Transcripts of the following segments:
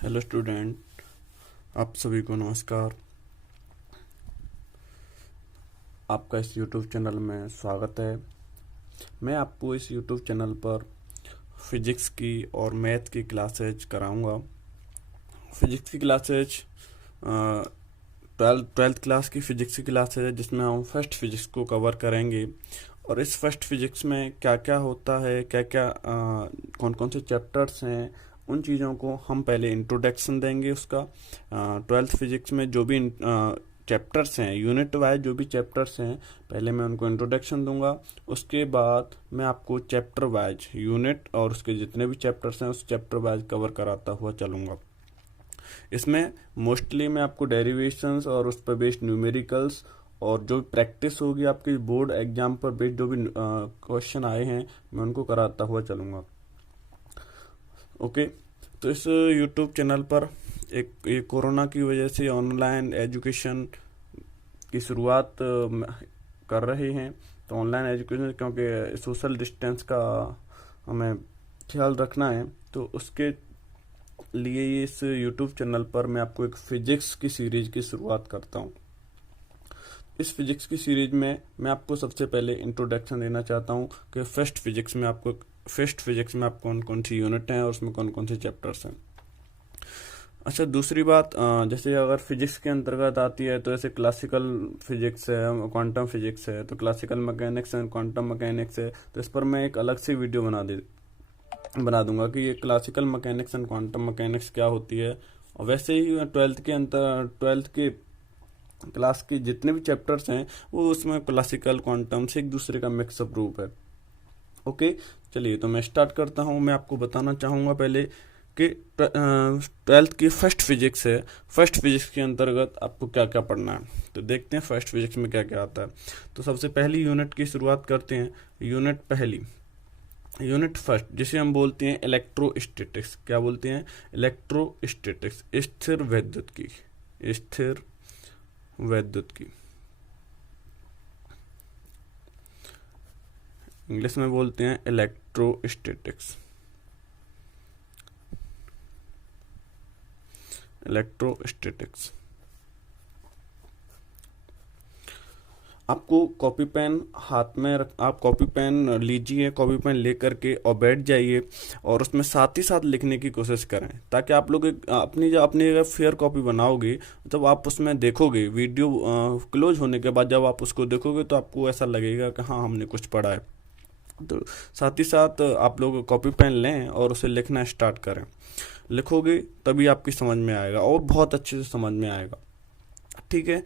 Hello student, आप सभी को नमस्कार। आपका इस यूट्यूब चैनल में स्वागत है। मैं आपको इस यूट्यूब चैनल पर फिजिक्स की और मैथ की क्लासेज कराऊंगा। फिजिक्स की क्लासेज ट्वेल्थ क्लास की फिजिक्स की क्लासेज है, जिसमें हम फर्स्ट फिजिक्स को कवर करेंगे। और इस फर्स्ट फिजिक्स में क्या क्या होता है, क्या क्या कौन कौन से चैप्टर्स हैं, उन चीज़ों को हम पहले इंट्रोडक्शन देंगे उसका। ट्वेल्थ फिजिक्स में जो भी चैप्टर्स हैं, यूनिट वाइज जो भी चैप्टर्स हैं, पहले मैं उनको इंट्रोडक्शन दूंगा। उसके बाद मैं आपको चैप्टर वाइज यूनिट और उसके जितने भी चैप्टर्स हैं उस चैप्टर वाइज कवर कराता हुआ चलूँगा। इसमें मोस्टली मैं आपको डेरिवेशंस और उस पर बेस्ड न्यूमेरिकल्स और जो प्रैक्टिस होगी आपकी बोर्ड एग्जाम पर बेस्ड जो भी क्वेश्चन आए हैं, मैं उनको कराता हुआ चलूँगा। ओके। तो इस यूट्यूब चैनल पर ये कोरोना की वजह से ऑनलाइन एजुकेशन की शुरुआत कर रहे हैं। तो ऑनलाइन एजुकेशन, क्योंकि सोशल डिस्टेंस का हमें ख्याल रखना है, तो उसके लिए ये इस यूट्यूब चैनल पर मैं आपको एक फिजिक्स की सीरीज की शुरुआत करता हूँ। इस फिजिक्स की सीरीज में मैं आपको सबसे पहले इंट्रोडक्शन देना चाहता हूँ कि फर्स्ट फिजिक्स में आप कौन कौन सी यूनिट हैं और उसमें कौन कौन से चैप्टर्स हैं। अच्छा, दूसरी बात, जैसे अगर फिजिक्स के अंतर्गत आती है तो ऐसे क्लासिकल फिजिक्स है, क्वांटम फिजिक्स है, तो क्लासिकल मैकेनिक्स है, क्वांटम मैकेनिक्स है, तो इस पर मैं एक अलग से वीडियो बना दूंगा कि ये classical mechanics and quantum mechanics क्या होती है। और वैसे ही ट्वेल्थ के क्लास के जितने भी चैप्टर्स हैं वो उसमें क्लासिकल क्वांटम से एक दूसरे का मिक्सअप रूप है। ओके, चलिए तो मैं स्टार्ट करता हूँ। मैं आपको बताना चाहूँगा पहले कि ट्वेल्थ की फर्स्ट फिजिक्स है। फर्स्ट फिजिक्स के अंतर्गत आपको क्या क्या पढ़ना है, तो देखते हैं फर्स्ट फिजिक्स में क्या क्या आता है। तो सबसे पहली यूनिट की शुरुआत करते हैं। यूनिट फर्स्ट, जिसे हम बोलते हैं इलेक्ट्रोस्टैटिक्स। क्या बोलते हैं? इलेक्ट्रोस्टैटिक्स, स्थिर वैद्युत की इंग्लिश में बोलते हैं इलेक्ट्रोस्टैटिक्स। इलेक्ट्रोस्टैटिक्स। आपको कॉपी पेन हाथ में आप कॉपी पेन लीजिए, कॉपी पेन लेकर के और बैठ जाइए और उसमें साथ ही साथ लिखने की कोशिश करें, ताकि आप लोग अपनी जब फेयर कॉपी बनाओगे, जब आप उसमें देखोगे वीडियो क्लोज होने के बाद, जब आप उसको देखोगे तो आपको ऐसा लगेगा कि हाँ, हमने कुछ पढ़ा है। तो साथ ही साथ आप लोग कॉपी पेन लें और उसे लिखना स्टार्ट करें। लिखोगे तभी आपकी समझ में आएगा और बहुत अच्छे से समझ में आएगा। ठीक है।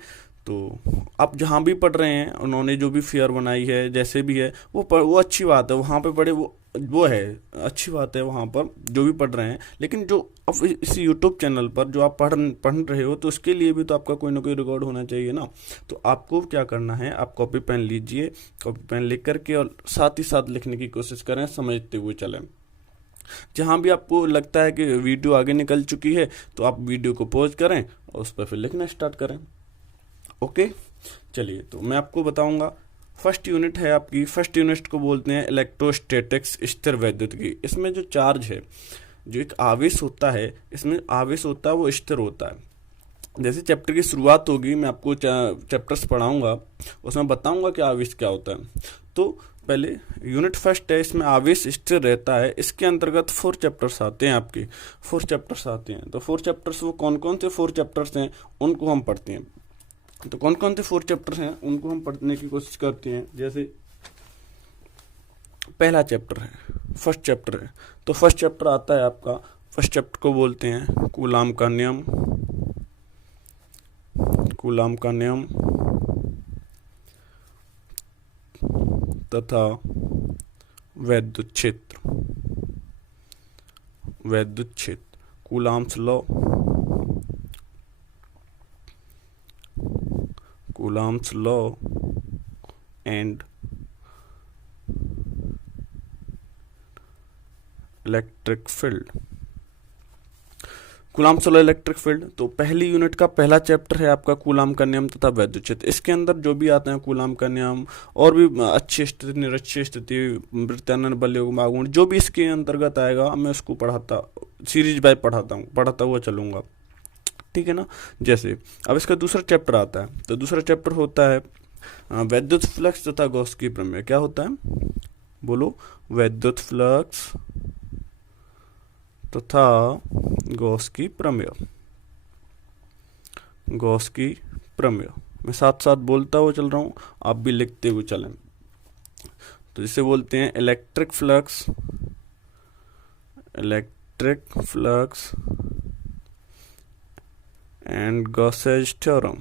तो आप जहाँ भी पढ़ रहे हैं, उन्होंने जो भी फेयर बनाई है, जैसे भी है, वो अच्छी बात है, वहाँ पे पढ़े, वो है अच्छी बात है वहाँ पर जो भी पढ़ रहे हैं। लेकिन जो अब इस यूट्यूब चैनल पर जो आप पढ़ रहे हो, तो उसके लिए भी तो आपका कोई ना कोई रिकॉर्ड होना चाहिए ना। तो आपको क्या करना है, आप कॉपी पेन लीजिए, कॉपी पेन लेकर करके और साथ ही साथ लिखने की कोशिश करें, समझते हुए चलें। जहाँ भी आपको लगता है कि वीडियो आगे निकल चुकी है, तो आप वीडियो को पॉज करें और उस पर फिर लिखना स्टार्ट करें। ओके, चलिए तो मैं आपको बताऊंगा। फर्स्ट यूनिट है आपकी, फर्स्ट यूनिट को बोलते हैं इलेक्ट्रोस्टैटिक्स, स्थिर वैद्युत की। इसमें जो चार्ज है, जो एक आवेश होता है, इसमें आवेश होता है वो स्थिर होता है। जैसे चैप्टर की शुरुआत होगी, मैं आपको चैप्टर्स पढ़ाऊंगा, उसमें बताऊंगा कि आवेश क्या होता है। तो पहले यूनिट फर्स्ट है, इसमें आवेश स्थिर रहता है। इसके अंतर्गत 4 चैप्टर्स आते हैं आपके, 4 चैप्टर्स आते हैं। तो 4 चैप्टर्स वो कौन कौन से 4 चैप्टर्स हैं, उनको हम पढ़ते हैं। तो कौन कौन से 4 चैप्टर्स हैं उनको हम पढ़ने की कोशिश करते हैं। जैसे पहला चैप्टर है, फर्स्ट चैप्टर है, तो फर्स्ट चैप्टर आता है आपका, फर्स्ट चैप्टर को बोलते हैं कूलाम का नियम। कूलाम का नियम तथा वैद्युत क्षेत्र। वैद्युत क्षेत्र, coulombs law, coulombs law and electric field. Coulomb solar electric field. तो पहली यूनिट का पहला चैप्टर है आपका कूलाम का नियम तथा वैद्युत क्षेत्र। इसके अंदर जो भी आते हैं कूलाम का नियम और भी अच्छी स्थिति, निरक्षीय स्थिति, वृत्तानुबल योग, आघूर्ण, जो भी इसके अंतर्गत आएगा मैं उसको पढ़ाता सीरीज बाय पढ़ाता हुआ चलूँगा, ठीक है ना। जैसे अब इसका दूसरा चैप्टर आता है, तो दूसरा चैप्टर होता है वैद्युत फ्लक्स तथा गॉस की प्रमेय। क्या होता है, बोलो, वैद्युत फ्लक्स तथा गॉस की प्रमेय। गॉस की प्रमेय मैं साथ साथ बोलता हुआ चल रहा हूँ, आप भी लिखते हुए चलें। तो जिसे बोलते हैं electric flux and Gauss's theorem.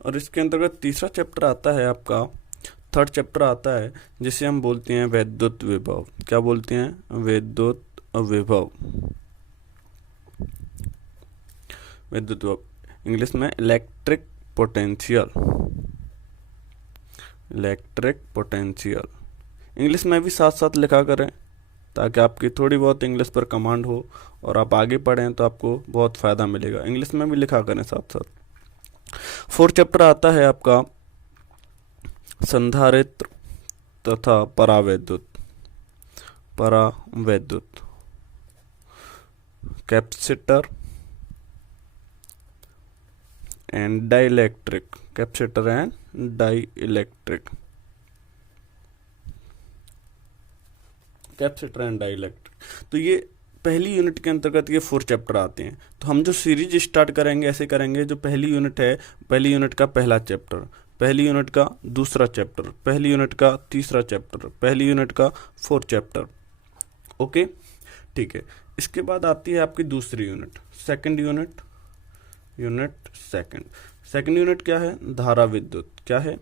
और इसके अंतर्गत तीसरा चैप्टर आता है आपका, थर्ड चैप्टर आता है, जिसे हम बोलते हैं वैद्युत विभव। क्या बोलते हैं, वैद्युत विभव। वैद्युत विभव इंग्लिश में इलेक्ट्रिक पोटेंशियल। इंग्लिश में भी साथ साथ लिखा करें, ताकि आपकी थोड़ी बहुत इंग्लिश पर कमांड हो और आप आगे पढ़ें तो आपको बहुत फ़ायदा मिलेगा। इंग्लिश में भी लिखा करें साथ साथ। फोर्थ चैप्टर आता है आपका संधारित्र तथा परावैद्युत। Capacitor and dielectric. तो ये पहली यूनिट के अंतर्गत ये 4 चैप्टर आते हैं। तो हम जो सीरीज स्टार्ट करेंगे ऐसे करेंगे, जो पहली यूनिट है, पहली यूनिट का पहला चैप्टर, पहली यूनिट का दूसरा चैप्टर, पहली यूनिट का तीसरा चैप्टर, पहली यूनिट का 4 चैप्टर। ओके, ठीक है। इसके बाद आती है आपकी दूसरी unit, second unit. Second unit क्या है, धारा विद्युत। क्या है,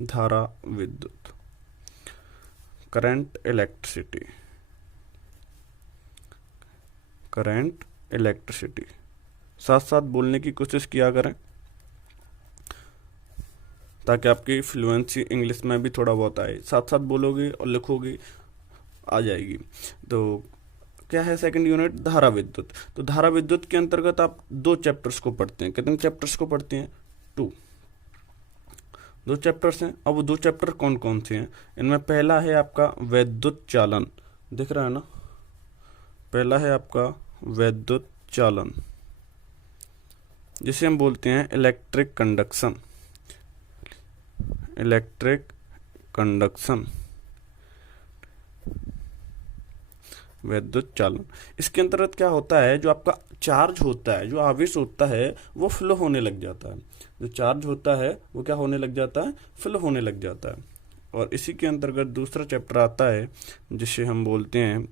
धारा विद्युत, करंट इलेक्ट्रिसिटी। साथ साथ बोलने की कोशिश किया करें, ताकि आपकी फ्लुएंसी इंग्लिश में भी थोड़ा बहुत आए। साथ साथ बोलोगे और लिखोगे, आ जाएगी। तो क्या है सेकंड यूनिट, धारा विद्युत। तो धारा विद्युत के अंतर्गत आप 2 चैप्टर्स को पढ़ते हैं। कितने चैप्टर्स को पढ़ते हैं, 2 चैप्टर्स हैं। अब वो 2 चैप्टर कौन कौन से हैं, इनमें पहला है आपका वैद्युत चालन, दिख रहा है ना, पहला है आपका वैद्युत चालन, जिसे हम बोलते हैं इलेक्ट्रिक कंडक्शन, वैद्युत चालन। इसके अंतर्गत क्या होता है, जो आपका चार्ज होता है, जो आवेश होता है, वो फ्लो होने लग जाता है। जो चार्ज होता है वो क्या होने लग जाता है, फ्लो होने लग जाता है। और इसी के अंतर्गत दूसरा चैप्टर आता है, जिसे हम बोलते हैं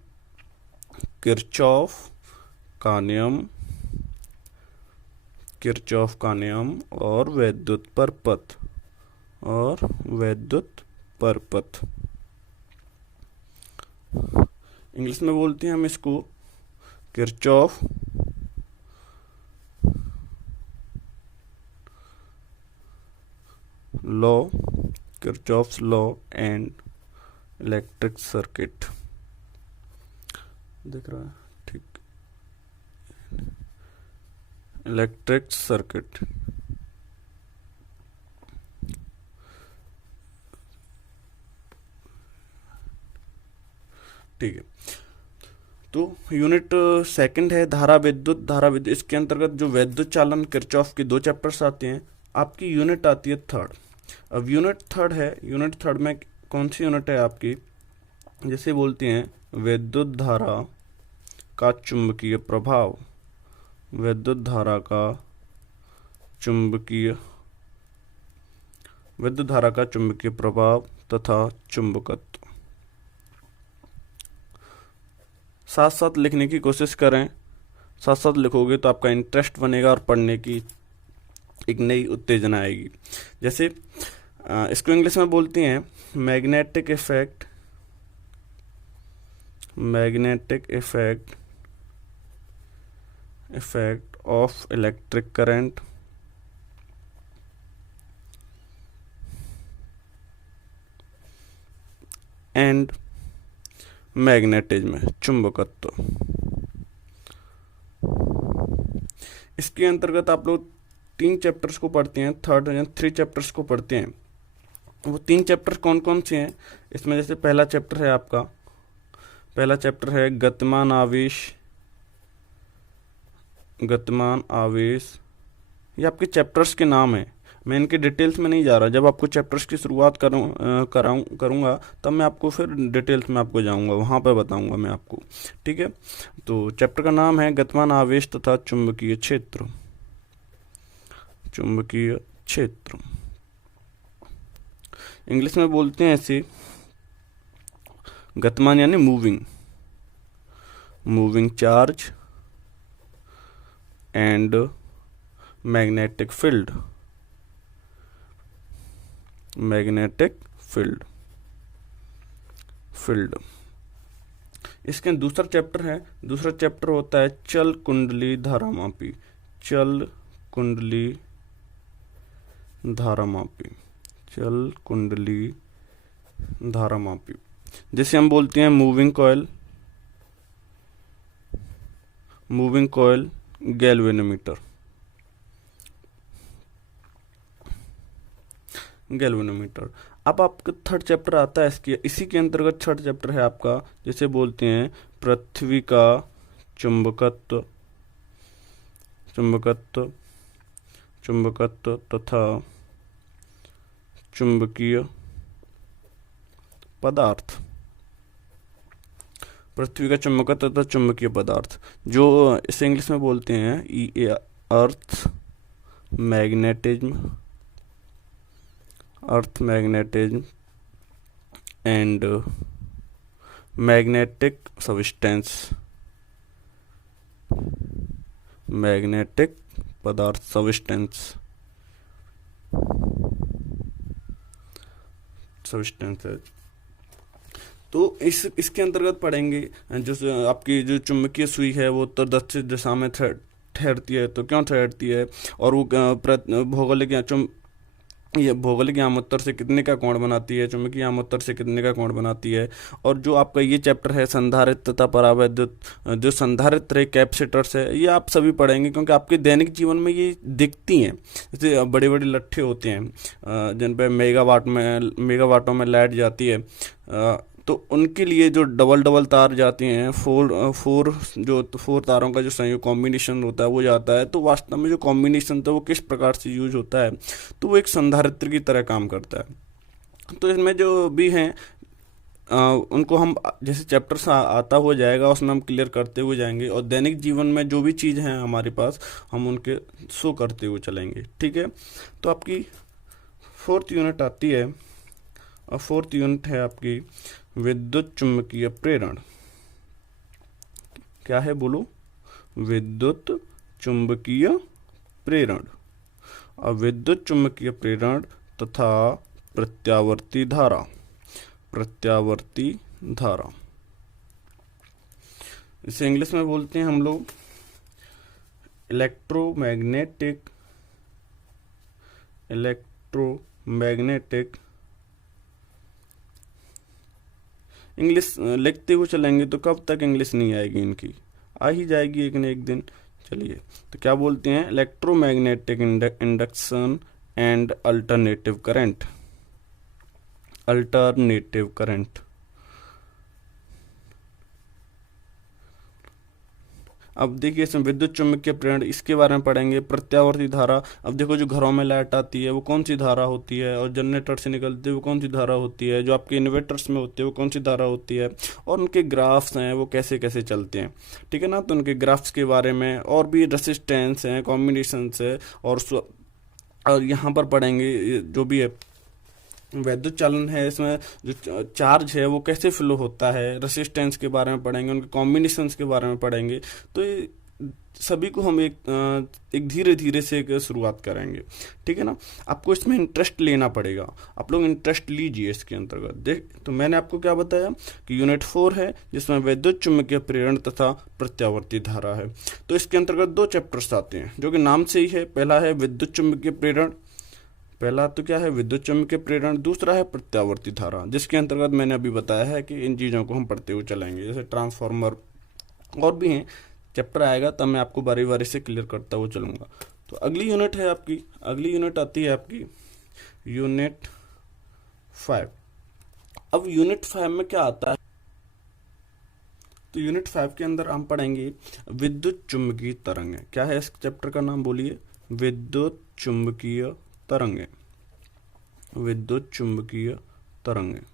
किरचॉफ का नियम और वैद्युत परपथ। इंग्लिश में बोलते हैं हम इसको Kirchhoff Kirchhoff's law and electric circuit. दिख रहा है, ठीक, इलेक्ट्रिक सर्किट। ठीक है। तो यूनिट सेकंड है धारा विद्युत। इसके अंतर्गत जो वैद्युत चालन किरचॉफ के 2 चैप्टर्स आते हैं। आपकी यूनिट आती है थर्ड। अब यूनिट थर्ड में कौन सी यूनिट है आपकी, जैसे बोलते हैं विद्युत धारा का चुंबकीय प्रभाव। विद्युत धारा का चुंबकीय प्रभाव तथा चुंबकत्व। साथ साथ लिखने की कोशिश करें, साथ साथ लिखोगे तो आपका इंटरेस्ट बनेगा और पढ़ने की एक नई उत्तेजना आएगी। जैसे इसको इंग्लिश में बोलते हैं magnetic effect of electric current and magnetism, चुंबकत्व। इसके अंतर्गत आप लोग 3 चैप्टर्स को पढ़ते हैं, थर्ड या 3 चैप्टर्स को पढ़ते हैं। वो 3 चैप्टर कौन कौन से हैं इसमें? जैसे पहला चैप्टर है आपका, पहला चैप्टर है गतिमान आवेश। गतिमान आवेश, ये आपके चैप्टर्स के नाम है, मैं इनके डिटेल्स में नहीं जा रहा। जब आपको चैप्टर्स की शुरुआत करूँगा तब मैं आपको फिर डिटेल्स में आपको जाऊँगा, वहाँ पर बताऊँगा मैं आपको, ठीक है। तो चैप्टर का नाम है गतिमान आवेश तथा चुंबकीय क्षेत्र। चुंबकीय क्षेत्र इंग्लिश में बोलते हैं ऐसे, गतिमान यानी moving, moving charge and magnetic field. Magnetic field. इसके दूसरा चैप्टर है, दूसरा चैप्टर होता है चल कुंडली धारामापी। चल कुंडली धारामापी। चल कुंडली धारामापी, जिसे हम बोलते हैं moving coil. Moving coil galvanometer. Galvanometer. अब आपका थर्ड चैप्टर आता है इसकी, इसी के अंतर्गत थर्ड चैप्टर है आपका, जिसे बोलते हैं पृथ्वी का चुंबकत्व। चुंबकत्व, चुंबकत्व तथा चुंबकीय पदार्थ। पृथ्वी का चुंबकत्व तथा चुंबकीय पदार्थ, जो इसे इंग्लिश में बोलते हैं earth magnetism. Earth magnetism and magnetic substance. Magnetic पदार्थ सब्सटेंस है। तो इसके अंतर्गत पढ़ेंगे जो आपकी जो चुंबकीय सुई है वो उत्तर दक्षिण दिशा में ठहरती है। तो क्यों ठहरती है? और वो भौगोलिक यामोत्तर से कितने का कोण बनाती है, चुंबकीय यामोत्तर से कितने का कोण बनाती है। और जो आपका ये चैप्टर है संधारित्र तथा परावैद्युत, जो संधारित्र है, कैपेसिटर्स है, ये आप सभी पढ़ेंगे क्योंकि आपके दैनिक जीवन में ये दिखती हैं। जैसे बड़े बड़े लट्ठे होते हैं जिन पर मेगावाटों में लाइट जाती है, तो उनके लिए जो डबल तार जाती हैं, फोर तारों का जो संयोग कॉम्बिनेशन होता है वो जाता है। तो वास्तव में जो कॉम्बिनेशन था वो किस प्रकार से यूज होता है, तो वो एक संधारित्र की तरह काम करता है। तो इसमें जो भी हैं उनको हम जैसे चैप्टर आता हुआ जाएगा उसमें हम क्लियर करते हुए जाएंगे, और दैनिक जीवन में जो भी चीज़ हैं हमारे पास हम उनके शो करते हुए चलेंगे, ठीक है। तो आपकी 4th यूनिट आती है, और 4th यूनिट है आपकी विद्युत चुम्बकीय प्रेरण। क्या है बोलो? विद्युत चुम्बकीय प्रेरण। और विद्युत चुम्बकीय प्रेरण तथा प्रत्यावर्ती धारा। प्रत्यावर्ती धारा, इसे इंग्लिश में बोलते हैं हम लोग इलेक्ट्रोमैग्नेटिक इंग्लिश लिखते हुए चलेंगे तो कब तक इंग्लिश नहीं आएगी इनकी, आ ही जाएगी एक न एक दिन। चलिए, तो क्या बोलते हैं? Electromagnetic induction and alternative current. Alternative current. अब देखिए इसमें विद्युत चुम्बकीय प्रेरण, इसके बारे में पढ़ेंगे। प्रत्यावर्ती धारा, अब देखो जो घरों में लाइट आती है वो कौन सी धारा होती है, और जनरेटर से निकलती है वो कौन सी धारा होती है, जो आपके इन्वर्टर्स में होती है वो कौन सी धारा होती है, और उनके ग्राफ्स हैं वो कैसे कैसे चलते हैं, ठीक है ना। तो उनके ग्राफ्स के बारे में, और भी रेसिस्टेंस हैं, कॉम्बिनेशंस है, और यहाँ पर पढ़ेंगे जो भी है वैद्युत चालन है, इसमें जो चार्ज है वो कैसे फ्लो होता है, रेसिस्टेंस के बारे में पढ़ेंगे, उनके कॉम्बिनेशंस के बारे में पढ़ेंगे। तो ये सभी को हम एक धीरे धीरे से एक शुरुआत करेंगे, ठीक है ना। आपको इसमें इंटरेस्ट लेना पड़ेगा, आप लोग इंटरेस्ट लीजिए इसके अंतर्गत। देख, तो मैंने आपको क्या बताया कि यूनिट 4 है जिसमें विद्युत चुम्बकीय प्रेरण तथा प्रत्यावर्ती धारा है। तो इसके अंतर्गत 2 चैप्टर्स आते हैं जो कि नाम से ही है। पहला है विद्युत चुम्बकीय प्रेरण, पहला तो क्या है विद्युत चुम्बकीय प्रेरण, दूसरा है प्रत्यावर्ती धारा, जिसके अंतर्गत मैंने अभी बताया है कि इन चीज़ों को हम पढ़ते हुए चलेंगे। जैसे ट्रांसफार्मर और भी हैं, चैप्टर आएगा तब मैं आपको बारी बारी से क्लियर करता हुआ चलूँगा। तो तो अगली यूनिट है आपकी, अगली यूनिट आती है आपकी यूनिट 5। अब यूनिट 5 में क्या आता है, तो यूनिट 5 के अंदर हम पढ़ेंगे विद्युत चुंबकीय तरंगें। क्या है इस चैप्टर का नाम, बोलिए? विद्युत चुंबकीय तरंगें। विद्युत चुंबकीय तरंगें,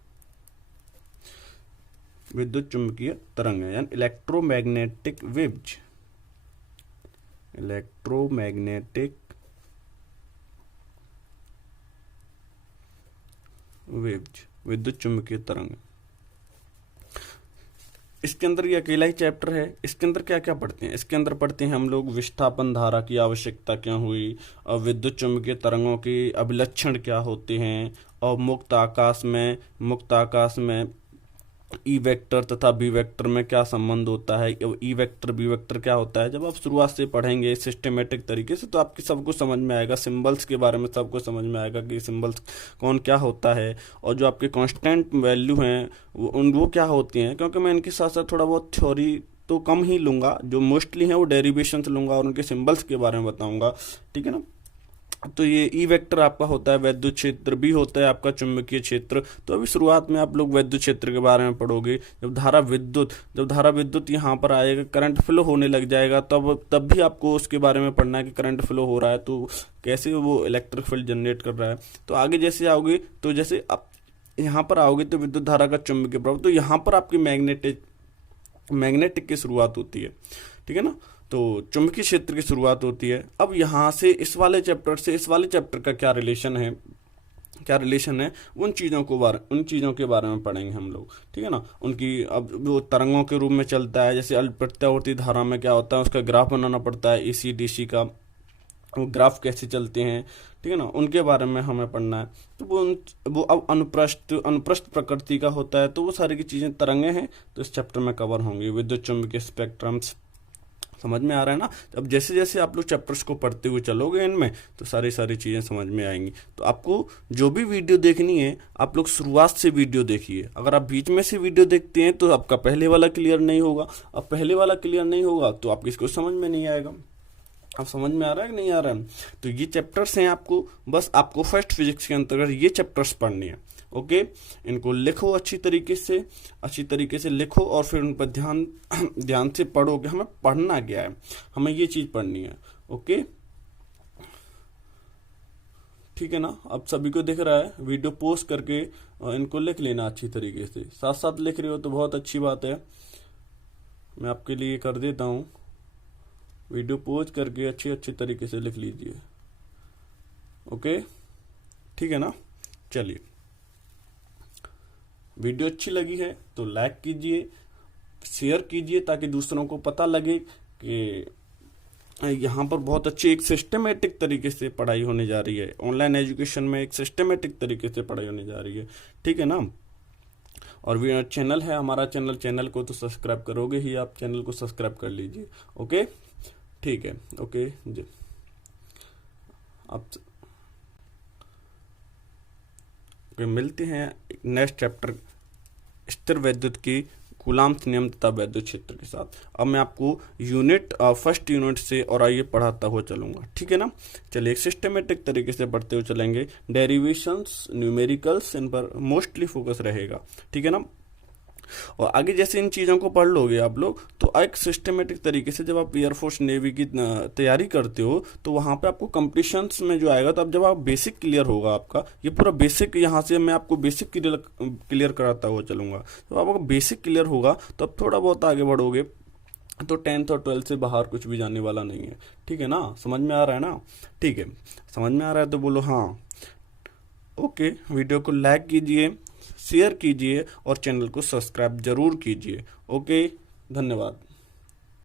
विद्युत चुंबकीय तरंगें यानी इलेक्ट्रोमैग्नेटिक वेव्स। इलेक्ट्रोमैग्नेटिक वेव्स, विद्युत चुंबकीय तरंग। इसके अंदर ये अकेला ही चैप्टर है। इसके अंदर क्या क्या पढ़ते हैं? इसके अंदर पढ़ते हैं हम लोग विस्थापन धारा की आवश्यकता क्यों हुई, और विद्युत चुंबकीय तरंगों के अभिलक्षण क्या होते हैं, और मुक्त आकाश में ई वेक्टर तथा बी वेक्टर में क्या संबंध होता है, ई वेक्टर बी वेक्टर क्या होता है। जब आप शुरुआत से पढ़ेंगे सिस्टमेटिक तरीके से तो आपकी सबको समझ में आएगा, सिंबल्स के बारे में सबको समझ में आएगा कि सिंबल्स कौन क्या होता है, और जो आपके कांस्टेंट वैल्यू हैं वो क्या होती हैं। क्योंकि मैं इनके साथ साथ थोड़ा बहुत थ्योरी तो कम ही लूँगा, जो मोस्टली हैं वो डेरिवेशन से लूँगा और उनके सिंबल्स के बारे में बताऊँगा, ठीक है ना। तो ये ई वेक्टर आपका होता है विद्युत क्षेत्र, भी होता है आपका चुंबकीय क्षेत्र। तो अभी शुरुआत में आप लोग विद्युत क्षेत्र के बारे में पढ़ोगे। जब धारा विद्युत यहाँ पर आएगा, करंट फ्लो होने लग जाएगा, तब भी आपको उसके बारे में पढ़ना है कि करंट फ्लो हो रहा है तो कैसे वो इलेक्ट्रिक फील्ड जनरेट कर रहा है। तो आगे जैसे आओगे, तो जैसे आप यहाँ पर आओगे तो विद्युत धारा का चुंबकीय प्रभाव, तो यहाँ पर आपकी मैग्नेटिक की शुरुआत होती है, ठीक है ना। तो चुंबकीय क्षेत्र की शुरुआत होती है। अब यहाँ से इस वाले चैप्टर का क्या रिलेशन है, उन चीज़ों के बारे में पढ़ेंगे हम लोग, ठीक है ना। उनकी अब वो तरंगों के रूप में चलता है, जैसे प्रत्यावर्ती धारा में क्या होता है, उसका ग्राफ बनाना पड़ता है, AC DC का वो ग्राफ कैसे चलते हैं, ठीक है ना, उनके बारे में हमें पढ़ना है। तो वो अब अनुप्रस्थ प्रकृति का होता है। तो वो सारी की चीज़ें तरंगे हैं, तो इस चैप्टर में कवर होंगी। विद्युत चुंबकीय स्पेक्ट्रम्स, समझ में आ रहा है ना। अब जैसे जैसे आप लोग चैप्टर्स को पढ़ते हुए चलोगे इनमें, तो सारी चीज़ें समझ में आएंगी। तो आपको जो भी वीडियो देखनी है, आप लोग शुरुआत से वीडियो देखिए। अगर आप बीच में से वीडियो देखते हैं तो आपका पहले वाला क्लियर नहीं होगा। अब पहले वाला क्लियर नहीं होगा तो आप किसको समझ में नहीं आएगा। अब समझ में आ रहा है कि नहीं आ रहा है? तो ये चैप्टर्स हैं, आपको फर्स्ट फिजिक्स के अंतर्गत ये चैप्टर्स पढ़ने हैं। ओके, इनको लिखो अच्छी तरीके से लिखो, और फिर उन पर ध्यान से पढ़ो कि हमें पढ़ना क्या है, हमें ये चीज पढ़नी है। ओके, ठीक है ना। अब सभी को दिख रहा है, वीडियो पोस्ट करके इनको लिख लेना अच्छी तरीके से। साथ साथ लिख रहे हो तो बहुत अच्छी बात है, मैं आपके लिए कर देता हूँ। वीडियो पोस्ट करके अच्छी तरीके से लिख लीजिए। ओके, ठीक है ना। चलिए, वीडियो अच्छी लगी है तो लाइक कीजिए, शेयर कीजिए, ताकि दूसरों को पता लगे कि यहाँ पर बहुत अच्छी एक सिस्टमेटिक तरीके से पढ़ाई होने जा रही है। ऑनलाइन एजुकेशन में एक सिस्टमेटिक तरीके से पढ़ाई होने जा रही है, ठीक है ना। और चैनल है हमारा, चैनल को तो सब्सक्राइब करोगे ही, आप चैनल को सब्सक्राइब कर लीजिए। ओके, ठीक है। ओके जी, अब मिलते हैं नेक्स्ट चैप्टर स्थिर विद्युत की कूलाम्स नियम तथा विद्युत क्षेत्र के साथ। अब मैं आपको फर्स्ट यूनिट से और आइए पढ़ाता हुआ चलूंगा, ठीक है ना। चलिए, सिस्टमेटिक तरीके से पढ़ते हुए चलेंगे। डेरिवेशंस, न्यूमेरिकल्स, इन पर मोस्टली फोकस रहेगा, ठीक है ना। और आगे जैसे इन चीज़ों को पढ़ लोगे आप लोग, तो एक सिस्टमेटिक तरीके से जब आप एयरफोर्स नेवी की तैयारी करते हो, तो वहाँ पे आपको कंपटीशंस में जो आएगा, तो अब जब आप बेसिक क्लियर होगा आपका, ये पूरा बेसिक, यहाँ से मैं आपको बेसिक क्लियर कराता हुआ चलूँगा। जब आपका बेसिक क्लियर होगा तो अब थोड़ा बहुत आगे बढ़ोगे, तो 10th और 12th से बाहर कुछ भी जाने वाला नहीं है, ठीक है ना। समझ में आ रहा है ना? ठीक है, समझ में आ रहा है तो बोलो हाँ। ओके, वीडियो को लाइक कीजिए, शेयर कीजिए और चैनल को सब्सक्राइब जरूर कीजिए। ओके, धन्यवाद।